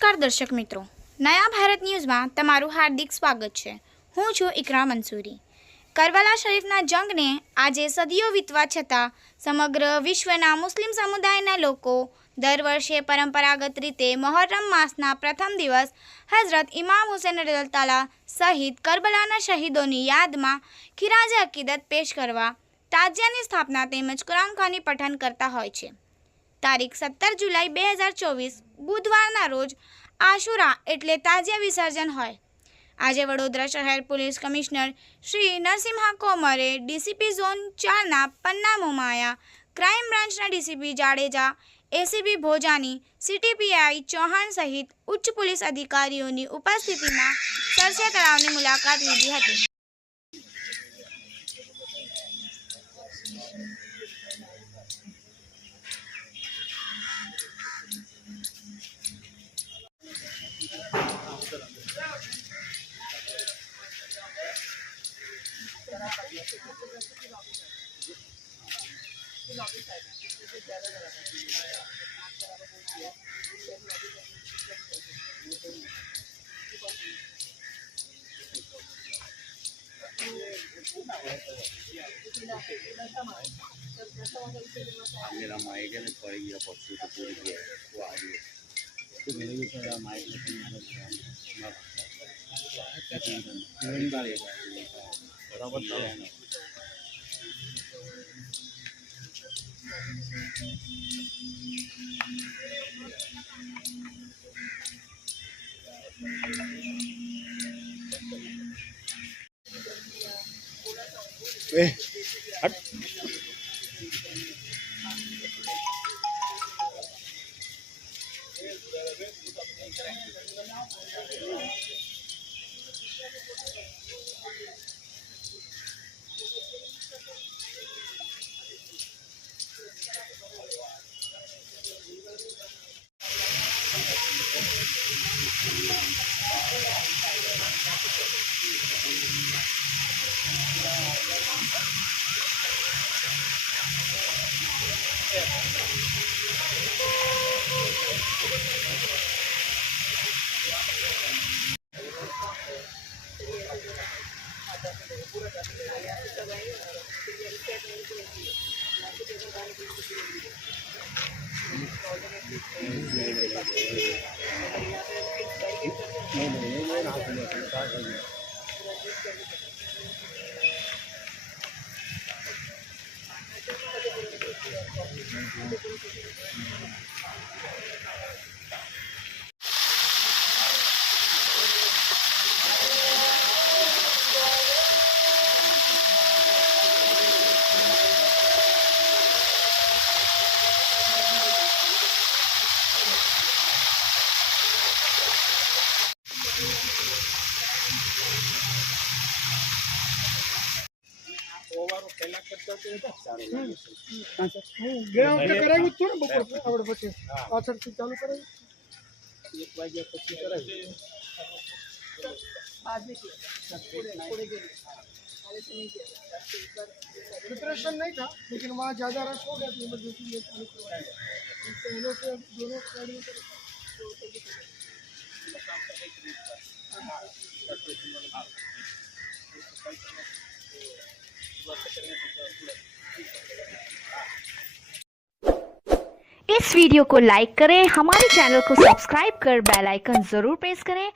નમસ્કાર દર્શક મિત્રો, નયા ભારત ન્યૂઝમાં તમારું હાર્દિક સ્વાગત છે। હું છું ઇકરા મંસૂરી। કરબલા શરીફના જંગને આજે સદીઓ વીતવા છતાં સમગ્ર વિશ્વના મુસ્લિમ સમુદાયના લોકો દર વર્ષે પરંપરાગત રીતે મોહર્રમ માસના પ્રથમ દિવસ હઝરત ઇમામ હુસૈન રઝિયલ્લાહુ સહિત કરબલાના શહીદોની યાદમાં ખિરાજ અકીદત પેશ કરવા તાજિયાની સ્થાપના તેમજ કુરાન ખાની પઠન કરતા હોય છે। તારીખ 17 જુલાઈ 2024 બુધવારના રોજ આશુરા એટલે તાજિયા વિસર્જન હોય। આજે વડોદરા શહેર પોલીસ કમિશનર શ્રી નરસિમ્હા કોમરે ડીસીપી ઝોન 4ના પન્ના મોમાયા, ક્રાઇમ બ્રાન્ચના ડીસીપી જાડેજા, એસીપી ભોજાની, સીટીપીઆઈ ચૌહાણ સહિત ઉચ્ચ પોલીસ અધિકારીઓની ઉપસ્થિતિમાં સરસે તળાવની મુલાકાત લીધી હતી। मेरा माइक है ना पड़ गया परसों तो पूरी गया वो आ गया तो मेरे भी थोड़ा माइक में बराबर था हट ગયા વખતે કરાવ્યું હતું ને બપોર આવડે પછી પાછળથી ચાલુ કરાવ્યું 1 વાગ્યા પછી કરાવ્યું प्रिपरेशन नहीं था लेकिन वहाँ ज़्यादा रश हो गया तो इमरजेंसी में चालू करवाया तो इन लोग के दोनों गाड़ियों इस वीडियो को लाइक करें, हमारे चैनल को सब्सक्राइब कर बेल आइकन जरूर प्रेस करें